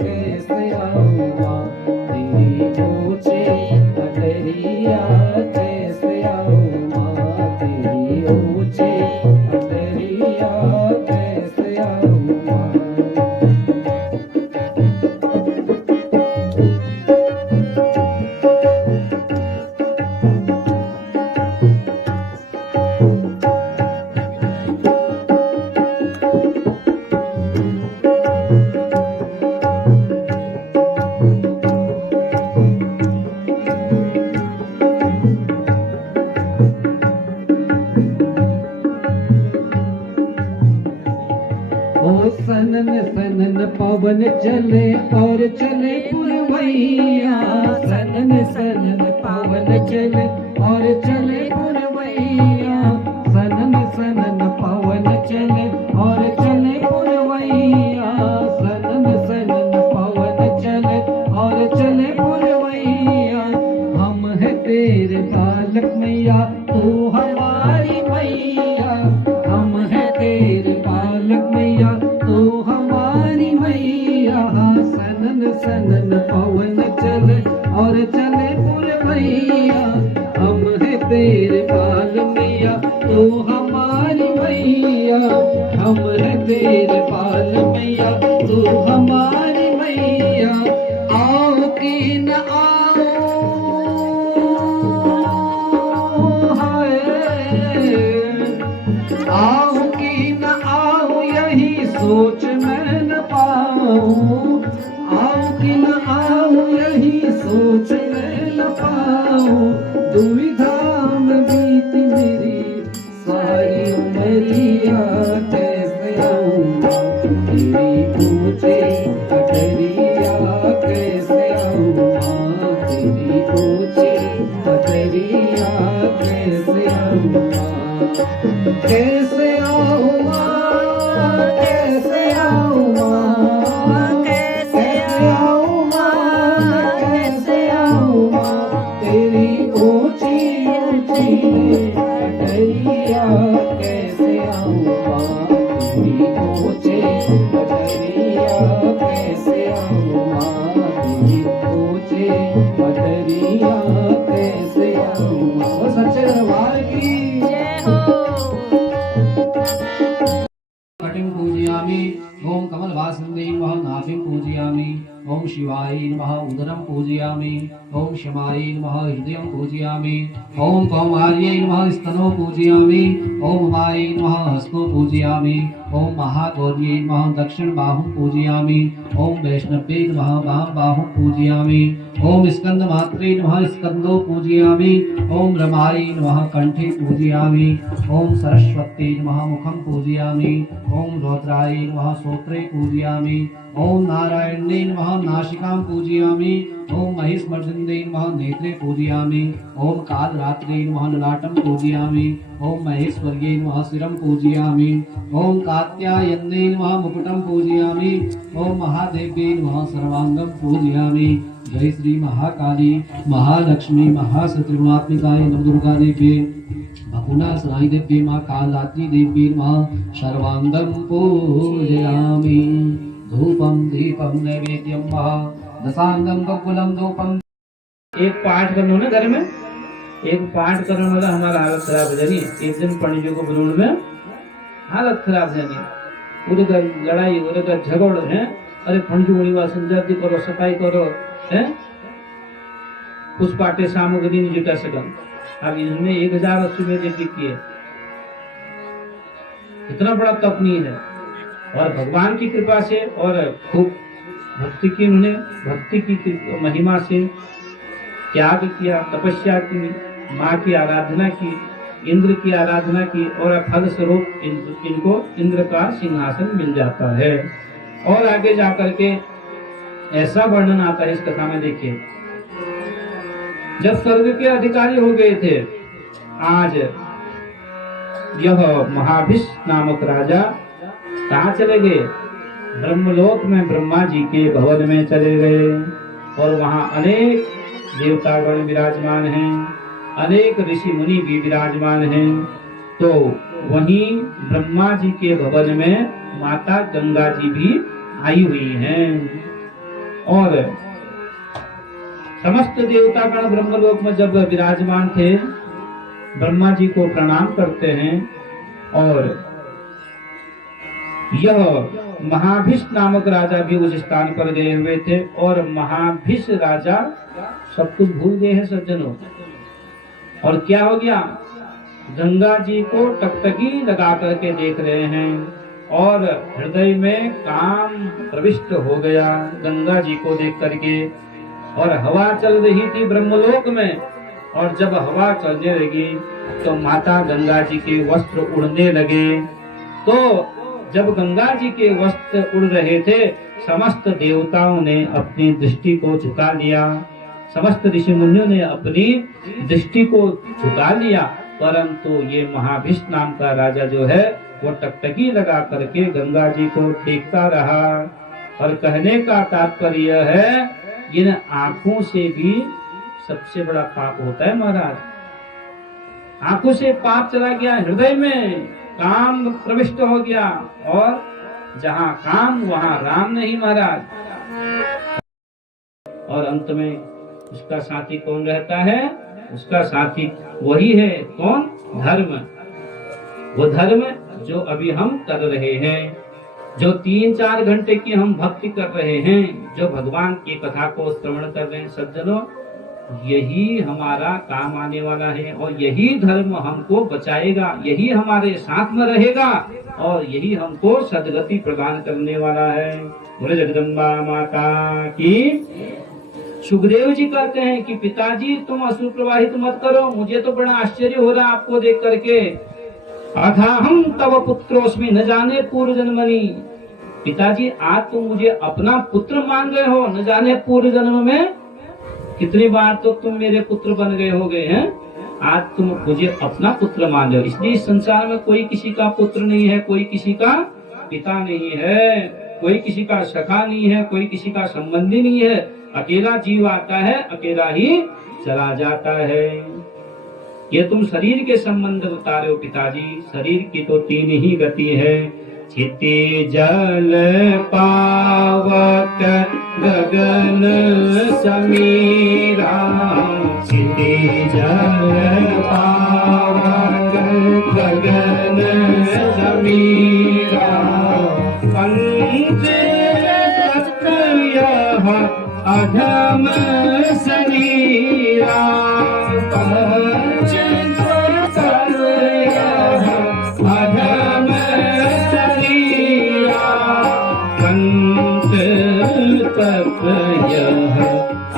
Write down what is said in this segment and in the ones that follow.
कैसे आऊं माँ तेरी ऊंची अटरिया कैसे आऊं माँ तेरी ऊंची अटरिया कैसे आऊं माँ। ओ सनन सनन पवन चले और चले पुरवैया सनन सनन पवन चले और चले पुरवैया सनन सनन पवन चले और चले पुरवैया सनन सनन पवन चले और चले पुरवैया। हम है तेरे बालक मैया तू हमारी मैया हम है तेरे बालक मैया तू हमारी मैया। सनन सनन पवन चले और चले पुरवैया हम है तेरे बाल मैया तू हमारी मैया हम है तेरे बाल मैया तू हमारी मैया। आओ कि न आओ हाय आओ कि न आओ यही सोच मैं न पाऊं आओ कि न आओ यही सोच मैं न पाऊं। दुविधा में बीती मेरी सारी उमरिया कैसे आऊं तेरी ऊंची अटरिया कैसे आऊं माँ तेरी ऊंची अटरिया कैसे आऊं माँ। कैसे आऊं माँ कैसे आऊं माँ कैसे आऊं माँ कैसे आऊं माँ तेरी ऊंची ऊंची अटरिया कैसे आऊं माँ तेरी ऊंची अटरिया कैसे आऊं माँ तेरी ऊंची अटरिया कैसे आऊं माँ। और सच्चे दरबार की जय हो। कटिं पूजयामि ओम कमलवासन्यै नमः नाभिं पूजयामि ओम शिवाय नमः उदरं पूजयामि ओम शमाय नमः हृदयं पूजयामि ओम कौमार्यै नमः स्तनो पूजयामि ओम उमायै नमः हस्तो पूजयामि ओम महागौर्यै नमः दक्षिण बाहुं पूजयामि ओम वैष्णव्यै नमः वाम बाहुं पूजयामि ओम स्कंदमात्रे नमः स्कंदो पूजयामि ओम रमायै नमः कंठे पूजयामि ओम सरस्वत्यै नमः मुखं पूजयामि ओम रौद्राय नमः श्रोत्रे पूजयामि ओम नारायणे नमः नासिकां पूजयामि ओम महेशमर्दिन्ये नमः नेत्रे पूजयामि ओम कालरात्रे नमः ललाटं पूजयामि ओम महेश्वर्ये नमः शिरं पूजयामि ओम कात्यायन्ये नमः मुकुटं पूजयामि ओम महादेव्ये नमः सर्वांगं पूजयामि। जय श्री महाकाली महालक्ष्मी महासत्रिगुणात्मिकाय नवदुर्गा देव्ये भकुनासनाय देव्ये मां कालरात्रि देव्ये नमः सर्वांगं पूजयामि। धूपम दीपम नैवेद्यम वा दशांगम ककुलम धूपम। एक पाठ करनो ना घर में एक पाठ करने वाला हमारा हालत खराब हो जानी। एक दिन पंडित जी को बुलाने में हालत खराब हो जानी उधर लड़ाई उधर झगड़ है। अरे पंडित जी बोली संजाति करो सफाई करो है उस पाटे सामग्री नहीं जुटा सकन। अब इसमें 1000 अश्वमेध यज्ञ किए इतना बड़ा तप नहीं है और भगवान की कृपा से और खूब भक्ति की उन्होंने भक्ति की महिमा से त्याग किया तपस्या की माँ की आराधना की इंद्र की आराधना की और फल स्वरूप इनको इंद्र का सिंहासन मिल जाता है। और आगे जाकर के ऐसा वर्णन आता है इस कथा में। देखिए जब स्वर्ग के अधिकारी हो गए थे आज यह महाभिष नामक राजा कहाँ चले गए ब्रह्मलोक में ब्रह्मा जी के भवन में चले गए और वहां अनेक देवतागण विराजमान हैं अनेक ऋषि मुनि भी विराजमान हैं। तो वहीं ब्रह्मा जी के भवन में माता गंगा जी भी आई हुई हैं। और समस्त देवतागण ब्रह्मलोक में जब विराजमान थे, ब्रह्मा जी को प्रणाम करते हैं। और यह महाभिष नामक राजा भी उस स्थान पर गए हुए थे, और महाभिष राजा सब कुछ भूल गए हैं सज्जनों। और क्या हो गया, गंगा जी को टकटकी लगा करके देख रहे हैं, और हृदय में काम प्रविष्ट हो गया गंगा जी को देख करके। और हवा चल रही थी ब्रह्मलोक में, और जब हवा चलने लगी तो माता गंगा जी के वस्त्र उड़ने लगे। तो जब गंगा जी के वस्त्र उड़ रहे थे, समस्त देवताओं ने अपनी दृष्टि को झुका लिया, समस्त ऋषि मुनियों ने अपनी दृष्टि को झुका लिया। परंतु ये महाभिष नाम का राजा जो है वो टकटकी लगा करके गंगा जी को देखता रहा। और कहने का तात्पर्य है, इन आंखों से भी सबसे बड़ा पाप होता है महाराज। आंखों से पाप चला गया, हृदय में काम प्रविष्ट हो गया, और जहां काम वहां राम नहीं महाराज। और अंत में उसका साथी कौन रहता है? उसका साथी वही है, कौन? धर्म। वो धर्म जो अभी हम कर रहे हैं, जो 3-4 घंटे की हम भक्ति कर रहे हैं, जो भगवान की कथा को श्रवण कर रहे हैं सज्जनों, यही हमारा काम आने वाला है। और यही धर्म हमको बचाएगा, यही हमारे साथ में रहेगा, और यही हमको सदगति प्रदान करने वाला है। बोले जगदम्बा माता की। सुखदेव जी कहते हैं कि पिताजी तुम अश्रु प्रवाहित मत करो, मुझे तो बड़ा आश्चर्य हो रहा आपको देख करके। अथाहम तव पुत्रोस्मि न जाने पूर्व जन्मनि। पिताजी आज तुम मुझे अपना पुत्र मान गए हो, न जाने पूर्व जन्म में कितनी बार तो तुम मेरे पुत्र बन गए हो गए हैं, आज तुम मुझे अपना पुत्र मान रहे हो। इसलिए इस संसार में कोई किसी का पुत्र नहीं है, कोई किसी का पिता नहीं है, कोई किसी का सखा नहीं है, कोई किसी का संबंधी नहीं है। अकेला जीव आता है, अकेला ही चला जाता है। ये तुम शरीर के संबंध बता रहे हो पिताजी, शरीर की तो 3 ही गति है। क्षिति जल पावक गगन समीरा। क्षिति जल पावक गगन समीरा। पंच तत्व यह अधम शरीरा। पंच तत्व यह अधम शरीरा। पंच तत्व यह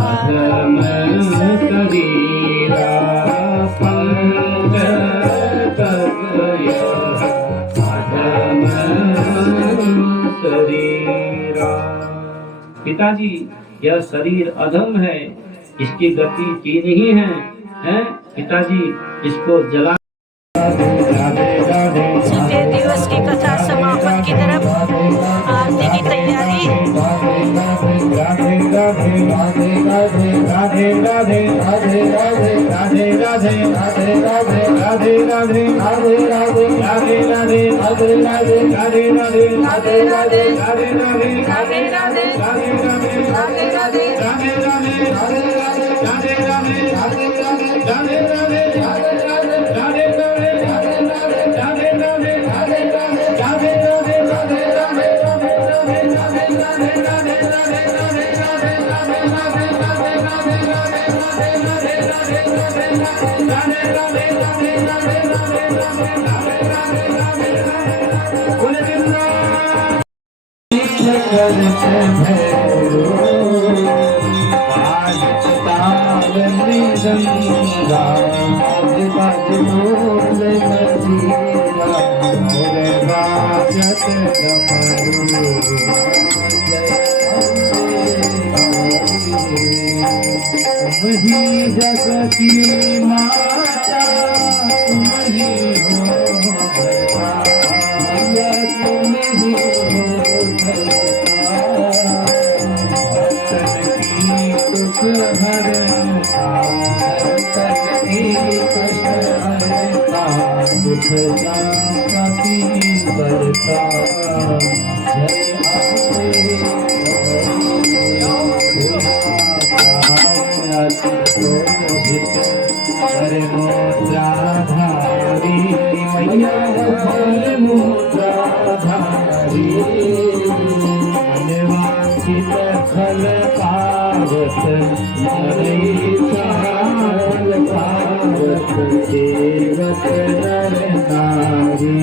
अधम शरीरा। पंच तत्व यह अधम शरीरा। पिताजी यह शरीर अधम है, इसकी गति 3 ही है, हैं? पिताजी इसको जला। छठे दिवस की कथा समापन की तरफ आरती की तैयारी। जगत की माता तुम ही हो, तुम ही हो भक्तन की दुख हरता, भक्तन की कष्ट हरता, दुख संपत्ति करता। जय आते देवत नर नारी